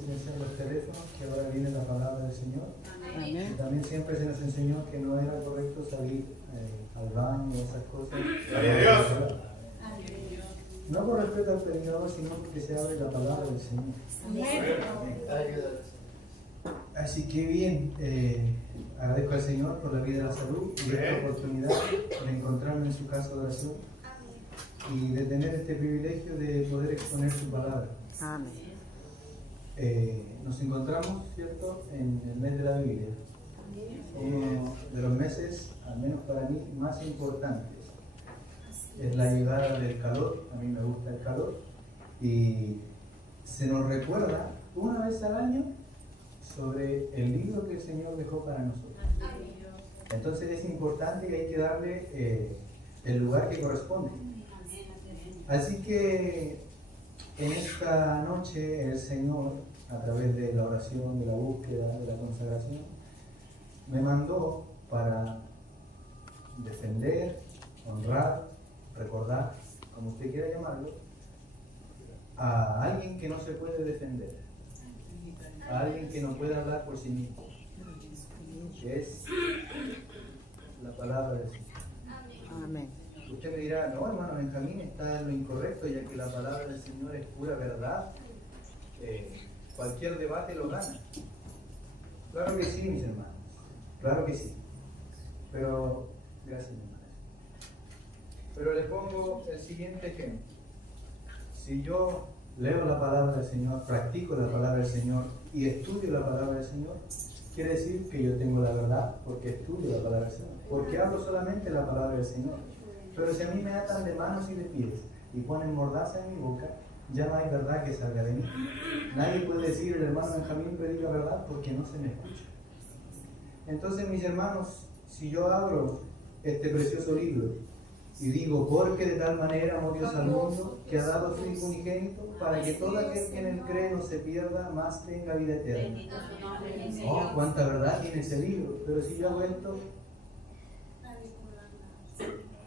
silenciar los teléfonos, que ahora viene la palabra del Señor. Amén. Y también siempre se nos enseñó que no era correcto salir al baño y esas cosas. No por respeto al predicador, sino porque se abre la palabra del Señor. Así que bien, agradezco al Señor por la vida y la salud y esta oportunidad de encontrarme en su casa de oración y de tener este privilegio de poder exponer su palabra. Amén. Nos encontramos, ¿cierto?, en el mes de la Biblia, uno de los meses, al menos para mí, más importantes. Es la llegada del calor, a mí me gusta el calor, y se nos recuerda una vez al año sobre el libro que el Señor dejó para nosotros. Entonces es importante y hay que darle el lugar que corresponde. Así que en esta noche el Señor, a través de la oración, de la búsqueda, de la consagración, me mandó para defender, honrar, recordar, como usted quiera llamarlo, a alguien que no se puede defender, a alguien que no puede hablar por sí mismo, que es la palabra del Señor. Amén. Usted me dirá, no, hermano Benjamín, está en lo incorrecto, ya que la palabra del Señor es pura verdad. Cualquier debate lo gana. Claro que sí, mis hermanos, claro que sí. Pero, gracias, mi hermano. Pero les pongo el siguiente ejemplo. Si yo leo la palabra del Señor, practico la palabra del Señor y estudio la palabra del Señor, quiere decir que yo tengo la verdad porque estudio la palabra del Señor, porque hablo solamente la palabra del Señor. Pero si a mí me atan de manos y de pies y ponen mordaza en mi boca, ya no hay verdad que salga de mí. Nadie puede decir, el hermano Benjamín predica verdad, porque no se me escucha. Entonces, mis hermanos, si yo abro este precioso libro y digo, porque de tal manera amó Dios al mundo, que ha dado su Hijo unigénito, para que todo aquel que en él cree no se pierda, más tenga vida eterna. Oh, cuánta verdad tiene ese libro. Pero si yo hago esto,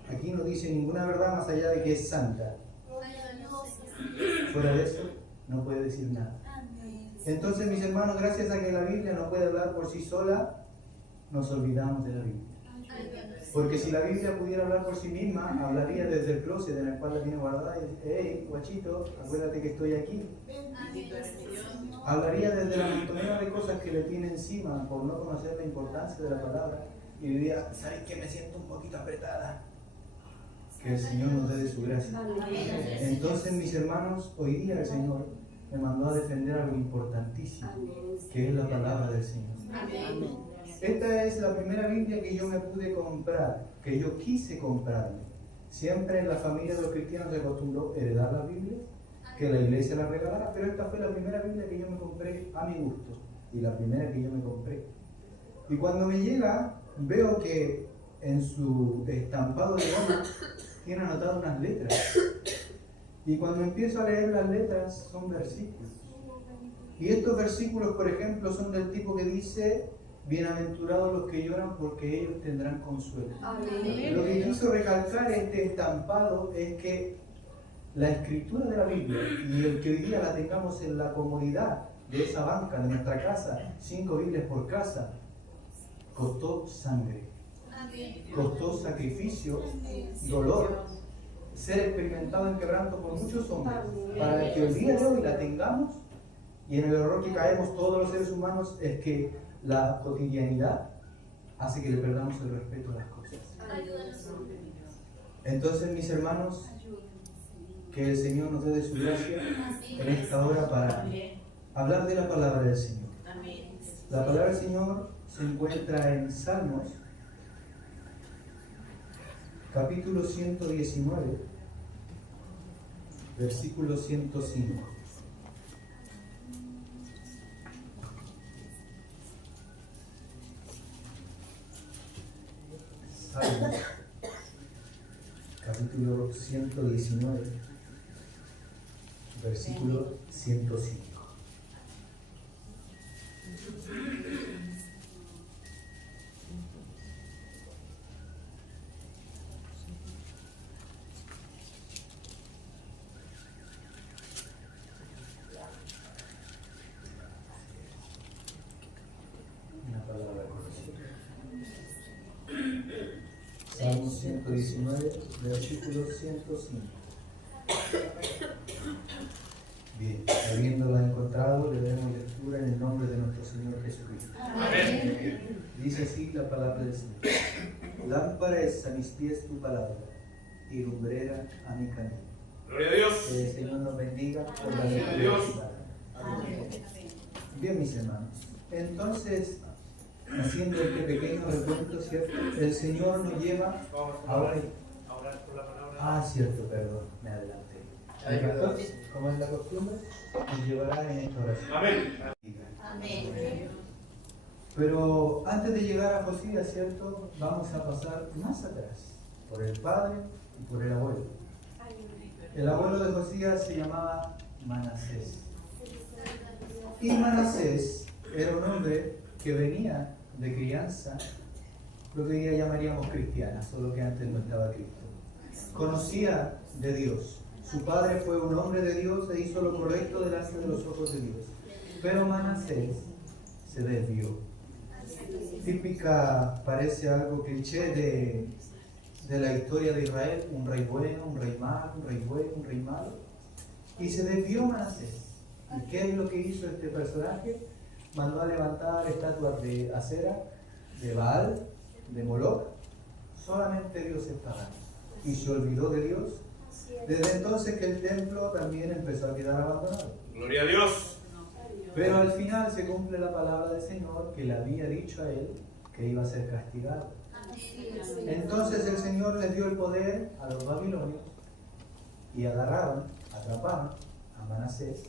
aquí no dice ninguna verdad más allá de que es santa. Fuera de eso, no puede decir nada. Entonces, mis hermanos, gracias a que la Biblia no puede hablar por sí sola, nos olvidamos de la Biblia. Porque si la Biblia pudiera hablar por sí misma, hablaría desde el closet en el cual la tiene guardada y dice, hey, guachito, acuérdate que estoy aquí. Hablaría desde la montonera de cosas que le tiene encima por no conocer la importancia de la palabra y diría, ¿sabes qué? Me siento un poquito apretada. Que el Señor nos dé de su gracia. Entonces, mis hermanos, hoy día el Señor me mandó a defender algo importantísimo, que es la palabra del Señor. Esta es la primera Biblia que yo me pude comprar, que yo quise comprarme. Siempre en la familia de los cristianos se acostumbró a heredar las Biblias, que la iglesia la regalara, pero esta fue la primera Biblia que yo me compré a mi gusto, y la primera que yo me compré. Y cuando me llega, veo que en su estampado de goma tiene anotado unas letras. Y cuando empiezo a leer las letras, son versículos. Y estos versículos, por ejemplo, son del tipo que dice, bienaventurados los que lloran porque ellos tendrán consuelo. Amén. Lo que quiso recalcar este estampado es que la escritura de la Biblia, y el que hoy día la tengamos en la comodidad de esa banca, de nuestra casa, 5 Biblias por casa, costó sangre. Costó sacrificio, dolor, ser experimentado en quebranto por muchos hombres, para que el día de hoy la tengamos. Y en el error que caemos todos los seres humanos es que la cotidianidad hace que le perdamos el respeto a las cosas. Entonces, mis hermanos, que el Señor nos dé de su gracia en esta hora para hablar de la palabra del Señor. La palabra del Señor se encuentra en Salmos, capítulo 119, versículo 105. Salmos, capítulo 119, versículo 105. 119, versículo 105. Bien, habiéndolo encontrado, le damos lectura en el nombre de nuestro Señor Jesucristo. Amén. Dice así la palabra del Señor. Lámpara es a mis pies tu palabra y lumbrera a mi camino. Gloria a Dios. Que el Señor nos bendiga por la lectura de su palabra. Bien, mis hermanos. Entonces, haciendo este pequeño recuento, ¿cierto? El Señor nos lleva ahora. A orar por la palabra. Ah, cierto, perdón, me adelanté. El pastor, como es la costumbre, nos llevará en esta oración. Amén. Amén. Pero antes de llegar a Josías, ¿cierto? Vamos a pasar más atrás, por el padre y por el abuelo. El abuelo de Josías se llamaba Manasés. Y Manasés era un hombre que venía de crianza, lo que hoy día llamaríamos cristiana, solo que antes no estaba Cristo. Conocía de Dios. Su padre fue un hombre de Dios e hizo lo correcto delante de los ojos de Dios. Pero Manasés se desvió. Típica, parece algo cliché de la historia de Israel, un rey bueno, un rey malo, un rey bueno, un rey malo. Y se desvió Manasés. ¿Y qué es lo que hizo este personaje? Mandó a levantar estatuas de Acera, de Baal, de Moloch. Solamente Dios estaba. Y se olvidó de Dios. Desde entonces que el templo también empezó a quedar abandonado. Gloria a Dios. Pero al final se cumple la palabra del Señor que le había dicho a él que iba a ser castigado. Entonces el Señor les dio el poder a los babilonios y agarraron, atraparon a Manasés.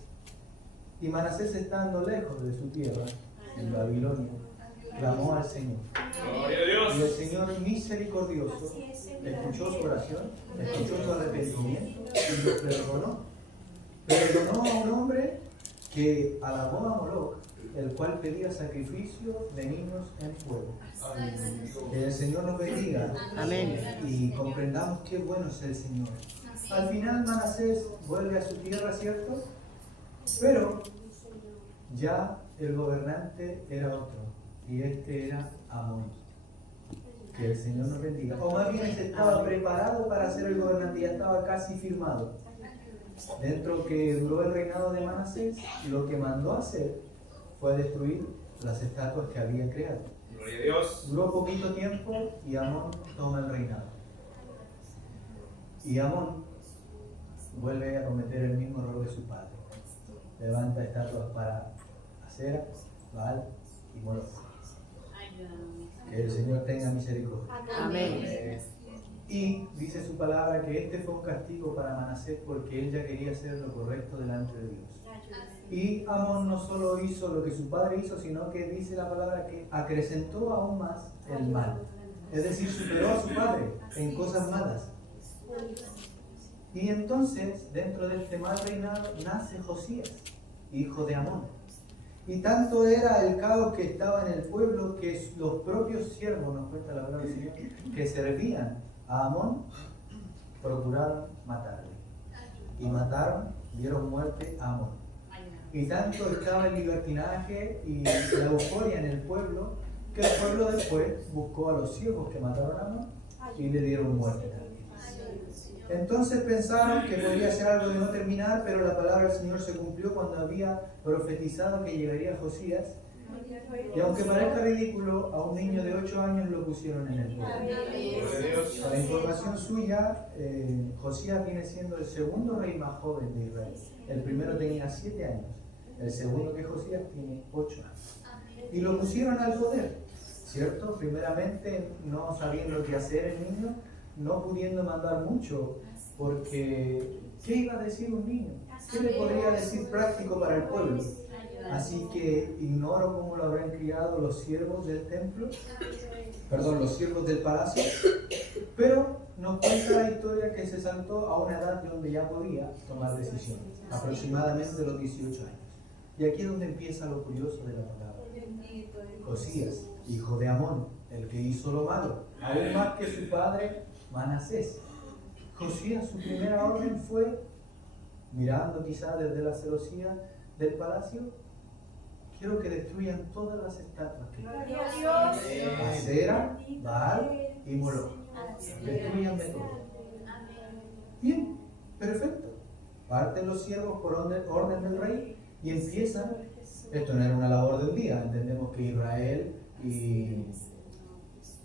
Y Manasés, estando lejos de su tierra, en Babilonia, clamó al Señor. Gloria a Dios. Y el Señor misericordioso escuchó su oración, escuchó su arrepentimiento y lo perdonó. Perdonó a un hombre que alabó a Moloch, el cual pedía sacrificio de niños en fuego. Que el Señor nos bendiga. Amén. Y comprendamos qué bueno es el Señor. Al final Manasés vuelve a su tierra, ¿cierto? Pero ya el gobernante era otro, y este era Amón. Que el Señor nos bendiga. O más bien estaba preparado para ser el gobernante, ya estaba casi firmado. Dentro que duró el reinado de Manasés, lo que mandó a hacer fue destruir las estatuas que había creado. Gloria a Dios. Duró poquito tiempo y Amón toma el reinado. Y Amón vuelve a cometer el mismo error de su padre. Levanta estatuas para Acera, Baal y Moloch. Que el Señor tenga misericordia. Amén. Y dice su palabra que este fue un castigo para Manasés porque él ya quería hacer lo correcto delante de Dios. Y Amón no solo hizo lo que su padre hizo, sino que dice la palabra que acrecentó aún más el mal. Es decir, superó a su padre en cosas malas. Y entonces, dentro de este mal reinado, nace Josías, hijo de Amón. Y tanto era el caos que estaba en el pueblo que los propios siervos, nos cuenta la palabra del Señor, que servían a Amón, procuraron matarle. Y mataron, dieron muerte a Amón. Y tanto estaba el libertinaje y la euforia en el pueblo, que el pueblo después buscó a los siervos que mataron a Amón y le dieron muerte también. Entonces pensaron que podría ser algo de no terminar, pero la palabra del Señor se cumplió cuando había profetizado que llegaría Josías. Y aunque parezca ridículo, a un niño de 8 años lo pusieron en el poder. Para información suya, Josías viene siendo el segundo rey más joven de Israel. El primero tenía 7 años, el segundo que Josías tiene 8 años. Y lo pusieron al poder, ¿cierto? Primeramente no sabiendo qué hacer el niño, no pudiendo mandar mucho, porque ¿qué iba a decir un niño? ¿Qué le podría decir práctico para el pueblo? Así que ignoro cómo lo habrán criado los siervos del templo, perdón, los siervos del palacio, pero nos cuenta la historia que se saltó a una edad donde ya podía tomar decisiones, aproximadamente de los 18 años. Y aquí es donde empieza lo curioso de la palabra. Josías, hijo de Amón, el que hizo lo malo, aún más que su padre Manasés. Josías, su primera orden fue, mirando quizá desde la celosía del palacio, quiero que destruyan todas las estatuas que Gloria a Dios. Acera, Baal y Moloch. Destruyanme todo. Bien, perfecto. Parten los siervos por orden del rey y empiezan. Esto no era una labor de un día. Entendemos que Israel y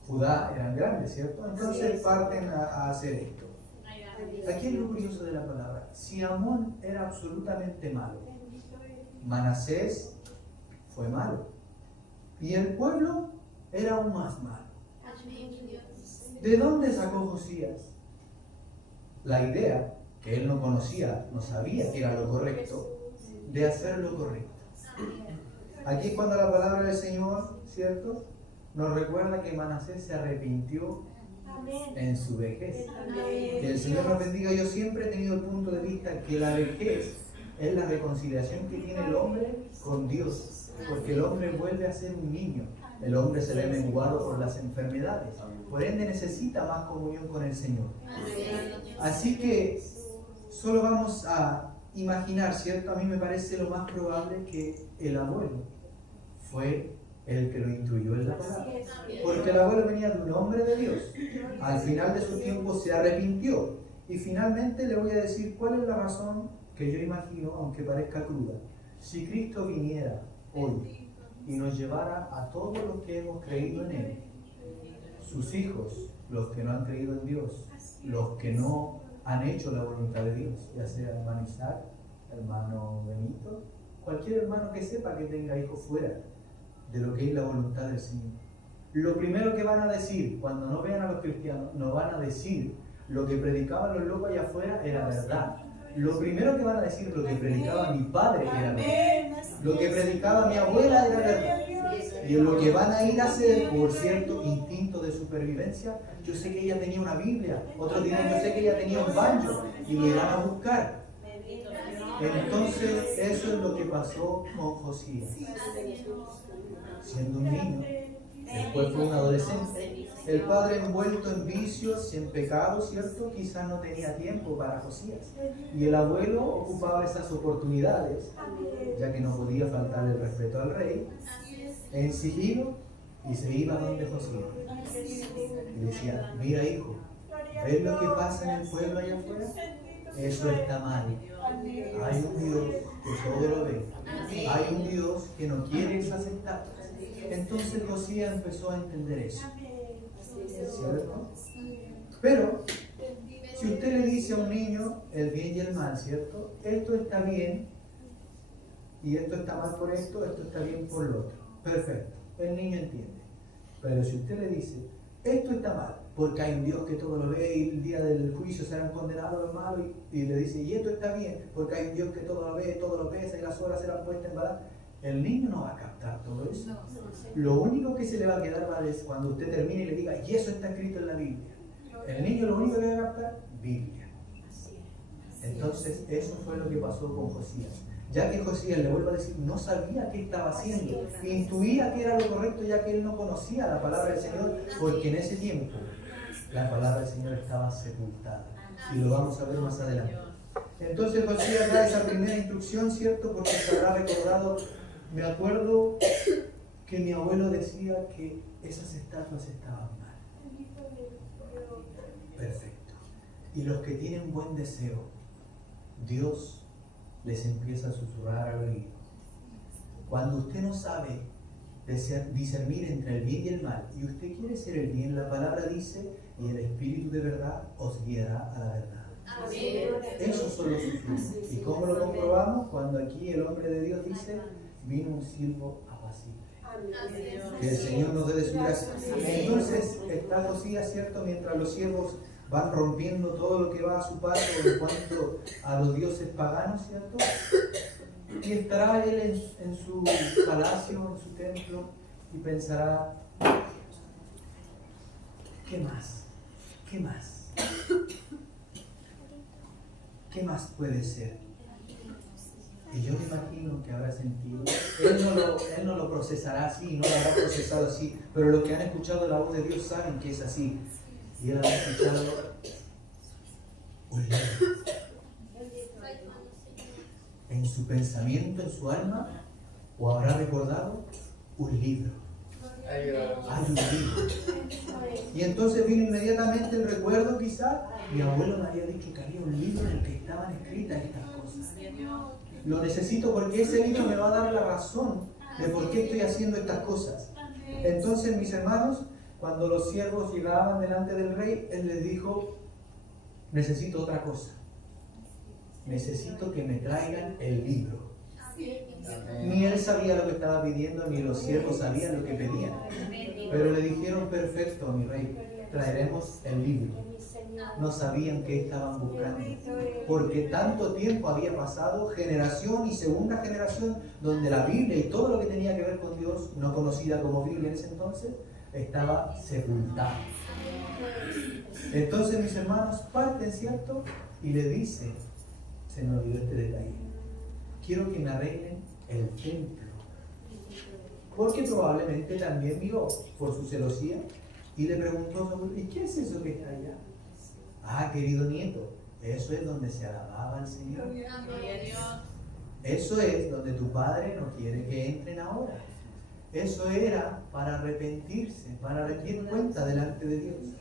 Judá eran grandes, ¿cierto? Entonces parten a hacer esto. Aquí es lo curioso de la palabra. Si Amón era absolutamente malo, Manasés fue malo. Y el pueblo era aún más malo. ¿De dónde sacó Josías la idea, que él no conocía, no sabía que era lo correcto, de hacer lo correcto? Aquí es cuando la palabra del Señor, ¿cierto?, nos recuerda que Manasés se arrepintió en su vejez. Que el Señor nos bendiga. Yo siempre he tenido el punto de vista que la vejez es la reconciliación que tiene el hombre con Dios, porque el hombre vuelve a ser un niño. El hombre se ve menguado por las enfermedades, por ende necesita más comunión con el Señor. Así que solo vamos a imaginar, ¿cierto? A mí me parece lo más probable que el abuelo fue el que lo instruyó en la palabra, porque el abuelo venía de un hombre de Dios. Al final de su tiempo se arrepintió, y finalmente le voy a decir cuál es la razón que yo imagino, aunque parezca cruda. Si Cristo viniera hoy y nos llevara a todos los que hemos creído en Él, sus hijos, los que no han creído en Dios, los que no han hecho la voluntad de Dios, ya sea hermano Isaac, hermano Benito, cualquier hermano que sepa que tenga hijos fuera de lo que es la voluntad del Señor, lo primero que van a decir cuando no vean a los cristianos, no van a decir lo que predicaban los locos allá afuera era verdad. Lo primero que van a decir, lo que predicaba mi padre era verdad, lo que predicaba mi abuela era verdad. Y lo que van a ir a hacer por cierto instinto de supervivencia, yo sé que ella tenía una Biblia, otros dirán, yo sé que ella tenía un banjo, y lo irán a buscar. Entonces eso es lo que pasó con Josías. Siendo un niño, después fue un adolescente, el padre envuelto en vicios y en pecados, ¿cierto? Quizás no tenía tiempo para Josías. Y el abuelo ocupaba esas oportunidades, ya que no podía faltar el respeto al rey, en sigilo, y se iba donde Josías. Y decía, mira hijo, ¿ves lo que pasa en el pueblo allá afuera? Eso está mal. Hay un Dios que todo lo ve. Hay un Dios que no quiere esas estatuas. Entonces Josías empezó a entender eso, ¿cierto? Pero si usted le dice a un niño el bien y el mal, ¿cierto? Esto está bien y esto está mal por esto está bien por lo otro. Perfecto, el niño entiende. Pero si usted le dice, esto está mal, porque hay un Dios que todo lo ve y el día del juicio serán condenados los malos, y le dice, y esto está bien, porque hay un Dios que todo lo ve, todo lo pesa y las horas serán puestas en balanza, el niño no va a captar todo eso. Lo único que se le va a quedar es cuando usted termine y le diga, y eso está escrito en la Biblia. El niño lo único que va a captar, Biblia. Entonces eso fue lo que pasó con Josías. Ya que Josías, le vuelvo a decir, no sabía qué estaba haciendo, intuía que era lo correcto, ya que él no conocía la palabra del Señor, porque en ese tiempo la palabra del Señor estaba sepultada, y lo vamos a ver más adelante. Entonces Josías da esa primera instrucción, ¿cierto? Porque se habrá recordado, me acuerdo que mi abuelo decía que esas estatuas estaban mal. Perfecto. Y los que tienen buen deseo, Dios les empieza a susurrar al oído. Cuando usted no sabe discernir entre el bien y el mal, y usted quiere ser el bien, la palabra dice, y el Espíritu de verdad os guiará a la verdad. Amén. Esos son los sufridos. ¿Y cómo lo comprobamos? Cuando aquí el hombre de Dios dice, vino un siervo apacible. Que el Señor nos dé de su gracia. Entonces está Josías, ¿cierto? Mientras los siervos van rompiendo todo lo que va a su paso en cuanto a los dioses paganos, ¿cierto? Y estará él en su palacio, en su templo, y pensará, ¿qué más? ¿Qué más? ¿Qué más puede ser? Y yo me imagino que habrá sentido. Él no lo procesará así, no lo habrá procesado así, pero los que han escuchado la voz de Dios saben que es así. Y él habrá escuchado un libro. En su pensamiento, en su alma, ¿O habrá recordado? Un libro. Hay un libro. Y entonces vino inmediatamente el recuerdo, quizá, mi abuelo me había dicho que había un libro en el que estaban escritas estas cosas. Lo necesito porque ese libro me va a dar la razón de por qué estoy haciendo estas cosas. Entonces, mis hermanos, cuando los siervos llegaban delante del rey, él les dijo, necesito otra cosa. Necesito que me traigan el libro. Ni él sabía lo que estaba pidiendo, ni los siervos sabían lo que pedían. Pero le dijeron, perfecto, mi rey, traeremos el libro. No sabían qué estaban buscando, porque tanto tiempo había pasado, generación y segunda generación, donde la Biblia y todo lo que tenía que ver con Dios, no conocida como Biblia en ese entonces, estaba sepultado. Entonces, mis hermanos, parten, ¿cierto? Y le dice, se me olvidó este detalle, quiero que me arreglen el templo, porque probablemente también vio por su celosía y le preguntó, ¿y qué es eso que está allá? Ah, querido nieto, eso es donde se alababa al Señor. Eso es donde tu padre no quiere que entren ahora. Eso era para arrepentirse, para rendir cuenta delante de Dios.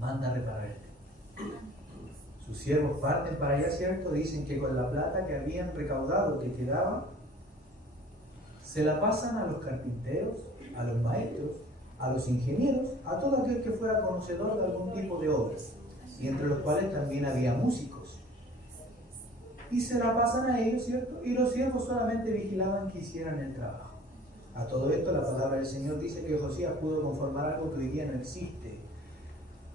Manda a reparar el templo. Sus siervos parten para allá, ¿cierto? Dicen que con la plata que habían recaudado, que quedaba, se la pasan a los carpinteros, a los maestros, a los ingenieros, a todo aquel que fuera conocedor de algún tipo de obras, y entre los cuales también había músicos. Y se la pasan a ellos, ¿cierto? Y los siervos solamente vigilaban que hicieran el trabajo. A todo esto la palabra del Señor dice que Josías pudo conformar algo que hoy día no existe,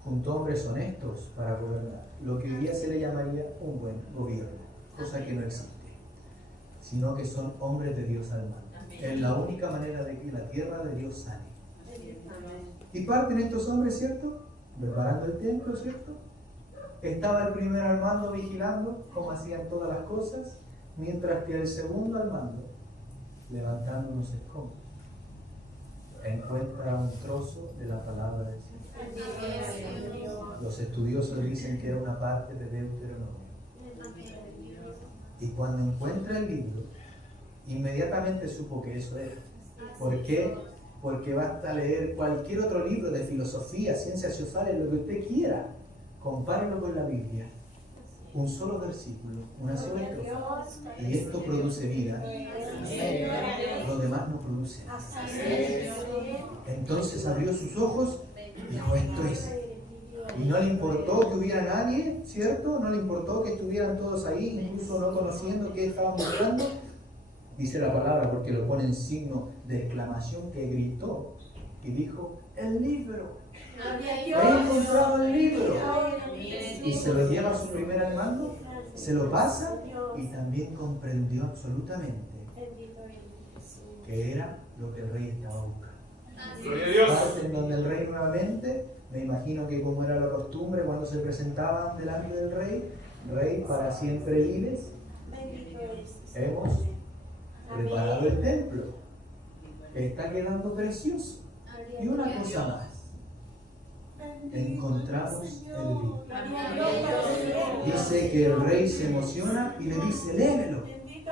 junto a hombres honestos para gobernar, lo que hoy día se le llamaría un buen gobierno, cosa que no existe, sino que son hombres de Dios al mando. Es la única manera de que la tierra de Dios sane. Y parten estos hombres, ¿cierto? Preparando el templo, ¿cierto? Estaba el primer al mando vigilando cómo hacían todas las cosas, mientras que el segundo al mando, levantando unos escombros, encuentra un trozo de la palabra del Señor. Los estudiosos dicen que era una parte de Deuteronomio. Y cuando encuentra el libro, inmediatamente supo que eso era. ¿Por qué? Porque basta leer cualquier otro libro de filosofía, ciencias sociales, lo que usted quiera, compárelo con la Biblia. Un solo versículo, una sola estrofa, y esto produce vida. Lo demás no produce. Entonces abrió sus ojos y dijo, esto es. Y no le importó que hubiera nadie, ¿cierto? No le importó que estuvieran todos ahí, incluso no conociendo qué estaban buscando. Dice la palabra, porque lo pone en signo de exclamación, que gritó y dijo, el libro. He encontrado el libro. Y se lo lleva a su primer al mando, se lo pasa y también comprendió absolutamente que era lo que el rey estaba buscando. Parte en donde el rey nuevamente, me imagino que como era la costumbre cuando se presentaban delante del rey, para siempre vives, hemos preparado el templo, está quedando precioso. Y una cosa más, encontramos el libro. Dice que el rey se emociona y le dice, léemelo. Dice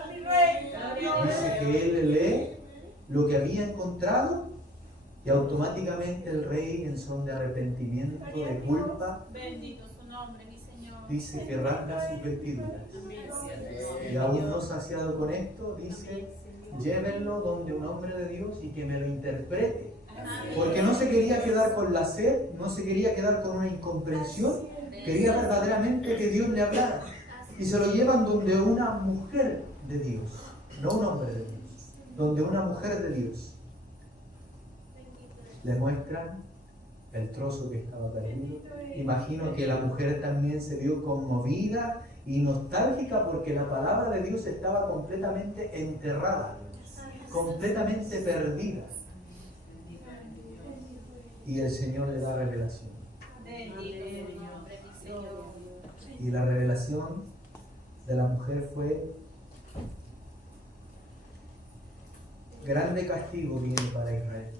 que él lee lo que había encontrado y automáticamente el rey, en son de arrepentimiento, de culpa, dice que rasga sus vestiduras. Y aún no saciado con esto, dice, llévenlo donde un hombre de Dios y que me lo interprete. Porque no se quería quedar con la sed, no se quería quedar con una incomprensión, quería verdaderamente que Dios le hablara. Y se lo llevan donde una mujer de Dios, no un hombre de Dios, donde una mujer de Dios. Le muestran el trozo que estaba perdido. Imagino que la mujer también se vio conmovida y nostálgica porque la palabra de Dios estaba completamente enterrada, completamente perdida. Y el Señor le da revelación. Y la revelación de la mujer fue: grande castigo viene para Israel.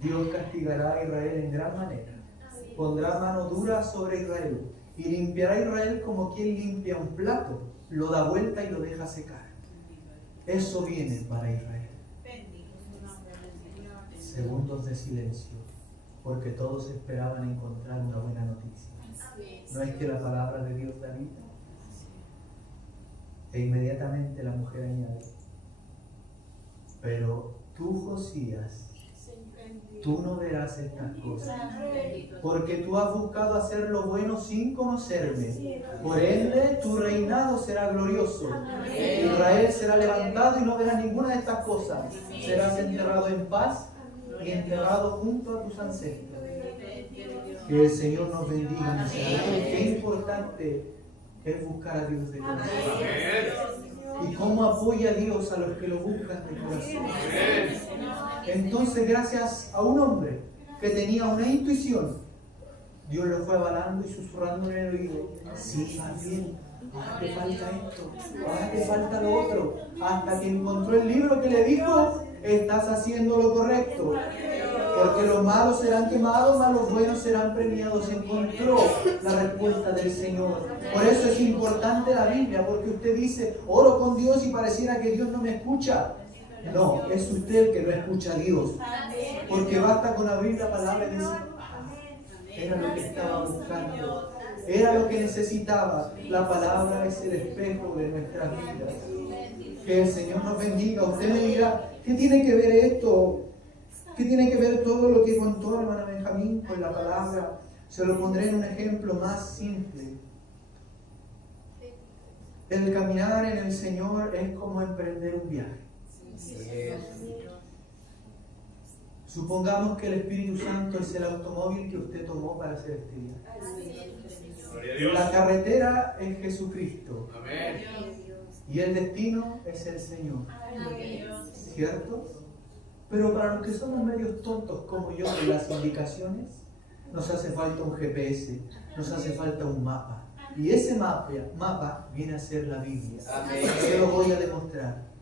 Dios castigará a Israel en gran manera. Pondrá mano dura sobre Israel y limpiará a Israel como quien limpia un plato, lo da vuelta y lo deja secar. Eso viene para Israel. Segundos de silencio, porque todos esperaban encontrar una buena noticia. ¿No es que la palabra de Dios da vida? E inmediatamente la mujer añade: pero tú, Josías, tú no verás estas cosas, porque tú has buscado hacer lo bueno sin conocerme. Por ende, tu reinado será glorioso. Israel será levantado y no verás ninguna de estas cosas. Serás enterrado en paz y enterrado junto a tus ancestros. Que el Señor nos bendiga, mis hermanos. Qué importante es buscar a Dios de corazón. Y cómo apoya a Dios a los que lo buscan de corazón. Entonces, gracias a un hombre que tenía una intuición, Dios lo fue avalando y susurrando en el oído: sí, vas bien, ahora te falta esto, ahora te falta lo otro, hasta que encontró el libro que le dijo: estás haciendo lo correcto, porque los malos serán quemados, mas los buenos serán premiados. Encontró la respuesta del Señor. Por eso es importante la Biblia, porque usted dice: oro con Dios y pareciera que Dios no me escucha. No, es usted el que no escucha a Dios, porque basta con abrir la palabra y decir: era lo que estaba buscando, era lo que necesitaba. La palabra es el espejo de nuestras vidas. Que el Señor nos bendiga. Usted me dirá: ¿qué tiene que ver esto? ¿Qué tiene que ver todo lo que contó el hermano Benjamín con la palabra? Se lo pondré en un ejemplo más simple. El caminar en el Señor es como emprender un viaje. Supongamos que el Espíritu Santo es el automóvil que usted tomó para hacer este viaje. La carretera es Jesucristo. Y el destino es el Señor. ¿Cierto? Pero para los que somos medios tontos como yo con las indicaciones, nos hace falta un GPS, nos hace falta un mapa. Y ese mapa viene a ser la Biblia. Se lo voy a demostrar.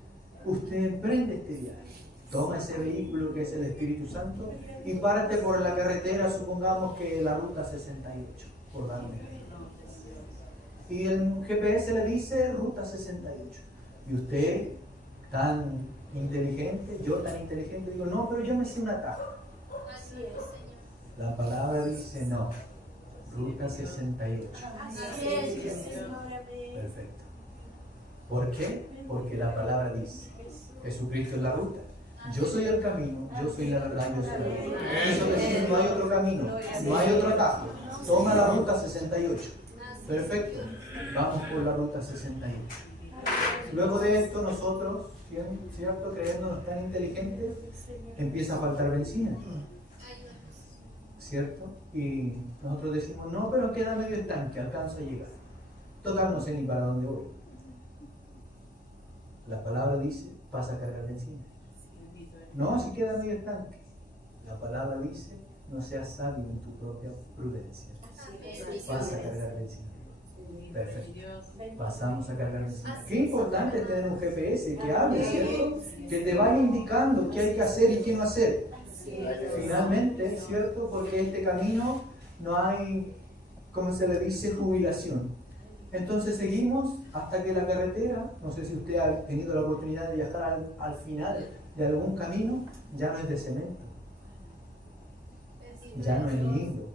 Usted emprende este viaje, toma ese vehículo que es el Espíritu Santo y parte por la carretera, supongamos que la ruta 68, por darme. Y el GPS le dice ruta 68. Y usted, tan inteligente, yo tan inteligente, digo: no, pero yo me sé un atajo. La palabra dice: no, ruta 68. Perfecto. ¿Por qué? Porque la palabra dice: Jesucristo es la ruta. Yo soy el camino, yo soy la verdad, yo soy la vida. Eso es decir, no hay otro camino, no hay otro atajo. Toma la ruta 68. Perfecto. Vamos por la ruta 68. Luego de esto, nosotros, ¿cierto? Creyéndonos tan inteligentes, empieza a faltar benzina. ¿Cierto? Y nosotros decimos: no, pero queda medio estanque, alcanzo a llegar. Total, no sé ni para dónde voy. La palabra dice: pasa a cargar benzina. No, si queda medio estanque. La palabra dice: no seas sabio en tu propia prudencia. Pasa a cargar benzina. Perfecto. Pasamos a cargar benzina. Qué importante es tener un GPS que hable, ¿cierto? Que te vaya indicando qué hay que hacer y qué no hacer. Finalmente, ¿cierto? Porque este camino no hay, como se le dice, jubilación. Entonces seguimos hasta que la carretera, no sé si usted ha tenido la oportunidad de viajar al final de algún camino, ya no es de cemento, ya no es lindo,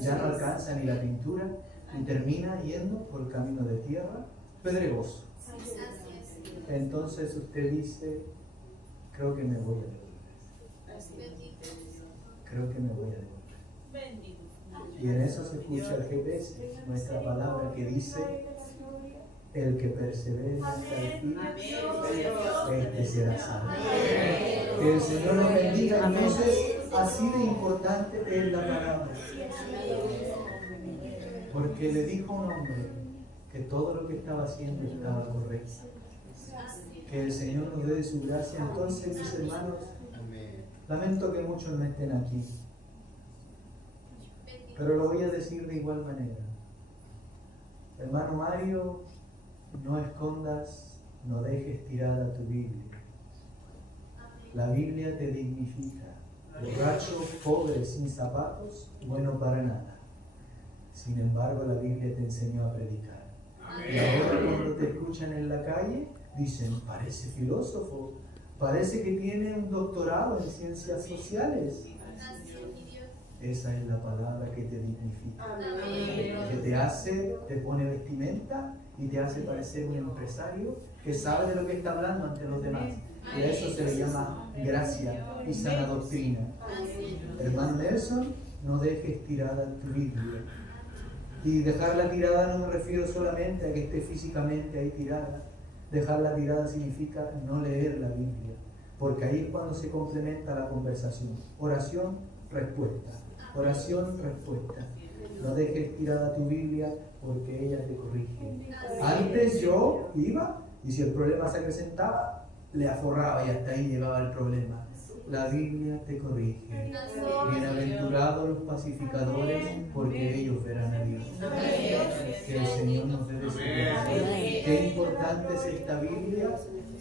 ya no alcanza ni la pintura y termina yendo por el camino de tierra pedregoso. Entonces usted dice: creo que me voy a devolver. Creo que me voy a devolver. Y en eso se escucha el GPS, nuestra palabra que dice: el que persevere hasta el fin, este será salvo. Que el Señor nos bendiga. Entonces, así de importante es la palabra. Porque le dijo a un hombre que todo lo que estaba haciendo estaba correcto. Que el Señor nos dé de su gracia. Entonces, mis hermanos, lamento que muchos no estén aquí, pero lo voy a decir de igual manera. Hermano Mario, no escondas, no dejes tirada tu Biblia. La Biblia te dignifica. Borracho, pobre, sin zapatos, bueno para nada. Sin embargo, la Biblia te enseñó a predicar. Y ahora cuando te escuchan en la calle, Dicen, parece filósofo, parece que tiene un doctorado en ciencias sociales. Esa es la palabra que te dignifica, que te hace, te pone vestimenta y te hace parecer un empresario que sabe de lo que está hablando ante los demás. Y a eso se le llama gracia y sana doctrina. Hermano Nelson, no dejes tirada tu Biblia. Y dejarla tirada no me refiero solamente a que esté físicamente ahí tirada. Dejarla tirada significa no leer la Biblia, porque ahí es cuando se complementa la conversación. Oración, respuesta. Oración, respuesta. No dejes tirada tu Biblia porque ella te corrige. Antes yo iba y si el problema se acrecentaba, le aforraba y hasta ahí llegaba el problema. La Biblia te corrige. Bienaventurados los pacificadores, porque ellos verán a Dios. Que el Señor nos dé su gracia. Qué importante es esta Biblia,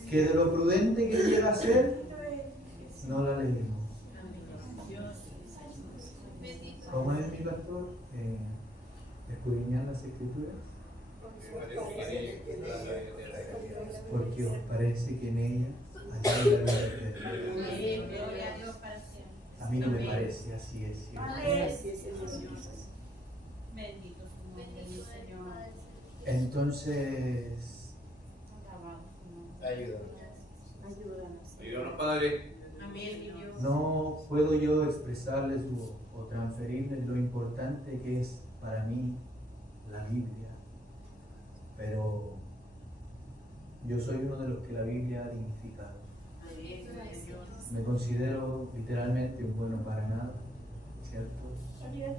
que de lo prudente que llega a ser, no la leemos. ¿Cómo es mi pastor? Escudriñar las Escrituras. Porque os parece que en ella hay la vida eterna. A mí no me parece, así es. Entonces, Ayúdanos, Padre. no puedo yo expresarles o transferirles lo importante que es para mí la Biblia, pero yo soy uno de los que la Biblia ha dignificado. Me considero literalmente un bueno para nada, ¿cierto?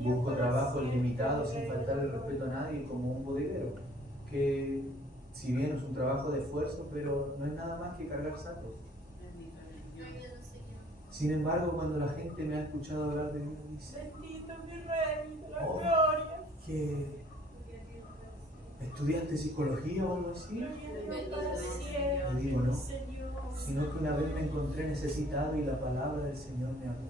Busco trabajos limitados sin faltarle el respeto a nadie, como un bodeguero, que si bien es un trabajo de esfuerzo, pero no es nada más que cargar sacos. Sin embargo, cuando la gente me ha escuchado hablar de mí, dice, oh, que ¿estudiaste psicología o algo así? Le digo, no, sino que una vez me encontré necesitado y la palabra del Señor me habló.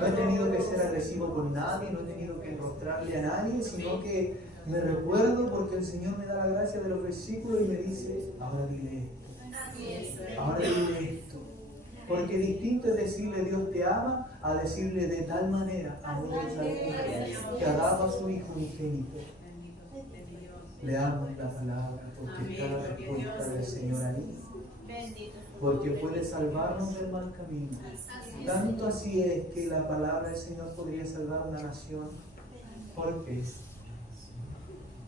No he tenido que ser agresivo con nadie, no he tenido que enrostrarle a nadie, sino que me recuerdo porque el Señor me da la gracia de los versículos y me dice, ahora dile esto, ahora dile esto. Porque distinto es decirle Dios te ama a decirle de tal manera amó Dios al mundo que ha dado a su Hijo unigénito. Leamos la palabra porque está la respuesta del Señor ahí. Porque puede salvarnos del mal camino. Tanto así es que la palabra del Señor podría salvar una nación. Porque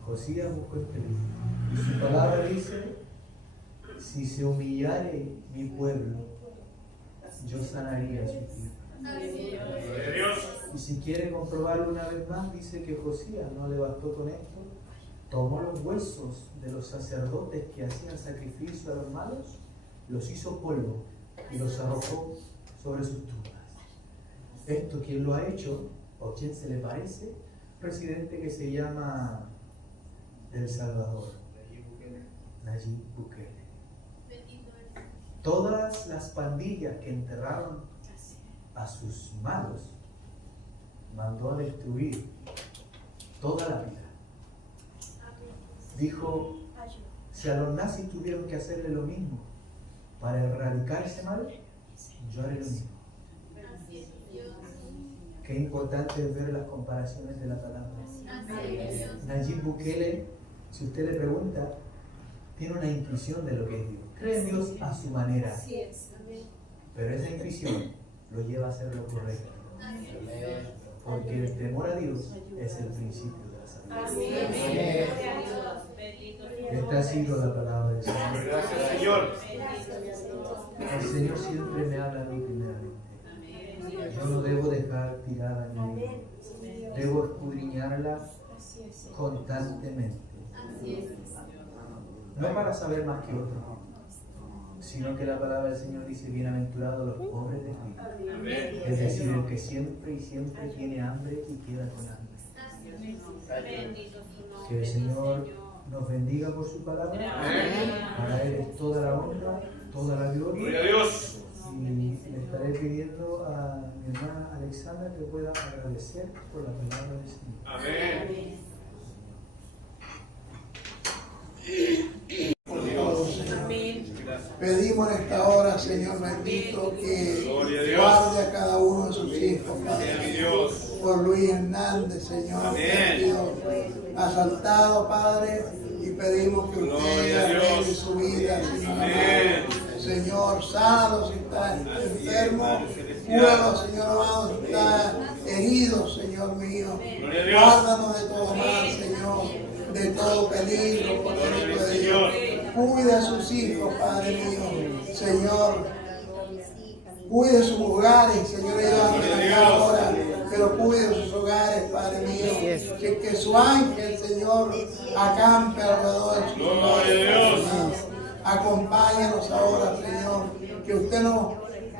Josías buscó este libro. Y su palabra dice, si se humillare mi pueblo, yo sanaría su tierra. Y si quiere comprobarlo una vez más, dice que Josías no le bastó con esto. Tomó los huesos de los sacerdotes que hacían sacrificio a los malos, los hizo polvo y los arrojó sobre sus tumbas. Esto, ¿quién lo ha hecho? ¿O quién se le parece? Un presidente que se llama El Salvador, Nayib Bukele. Todas las pandillas que enterraron a sus malos, mandó a destruir toda la vida. Dijo, si a los nazis tuvieron que hacerle lo mismo para erradicar ese mal, yo haré lo mismo. Qué importante es ver las comparaciones de la palabra. Nayib Bukele, si usted le pregunta, tiene una intuición de lo que es Dios. Cree en Dios a su manera. Pero esa intuición lo lleva a hacer lo correcto. Porque el temor a Dios es el principio de la salvación. Esta ha sido la palabra del Señor. Gracias, Señor. El Señor siempre me habla a mí primeramente. Yo no debo dejar tirada mi vida. Debo escudriñarla constantemente. No para saber más que otros, sino que la palabra del Señor dice, bienaventurados los pobres de espíritu. Es decir, el que siempre y siempre tiene hambre y queda con hambre. Que el Señor nos bendiga por su palabra. Para Él es toda la honra, toda la gloria. Gloria a Dios. Y le estaré pidiendo a mi hermana Alexandra que pueda agradecer por la palabra del Señor. Amén. Amén. Pedimos en esta hora, Señor bendito, que Gloria a Dios. guarde a cada uno de sus hijos, Sea mi Padre. Dios. Por Luis Hernández, Señor, Amén. que ha sido asaltado, Padre, y pedimos que Gloria a usted Dios. arregle su vida, Señor. Amén. Señor, sano si está enfermo, Padre celestial. cúralo, Señor amado, si está herido, Señor mío. Gloria a Dios. Guárdanos de todo mal, Señor, de todo peligro, por Gloria el al de Señor. Dios. Cuida a sus hijos, Padre mío, Señor. Cuide sus hogares, Señor, ellos andan acá ahora, pero cuide sus hogares, Padre mío. Que su ángel, Señor, acampe alrededor de sus Gloria a hogares. Dios. Acompáñanos ahora, Señor, que usted nos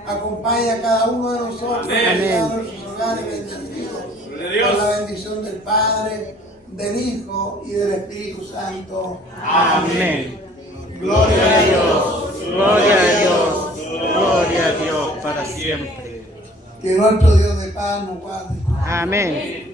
acompañe a cada uno de nosotros, Amén. a cada uno de sus hogares bendecidos, Gloria a Dios. con la bendición del Padre, del Hijo y del Espíritu Santo. Amén. Gloria a Dios. Gloria a Dios. Gloria a Dios para siempre. Que nuestro Dios de paz nos guarde. Amén.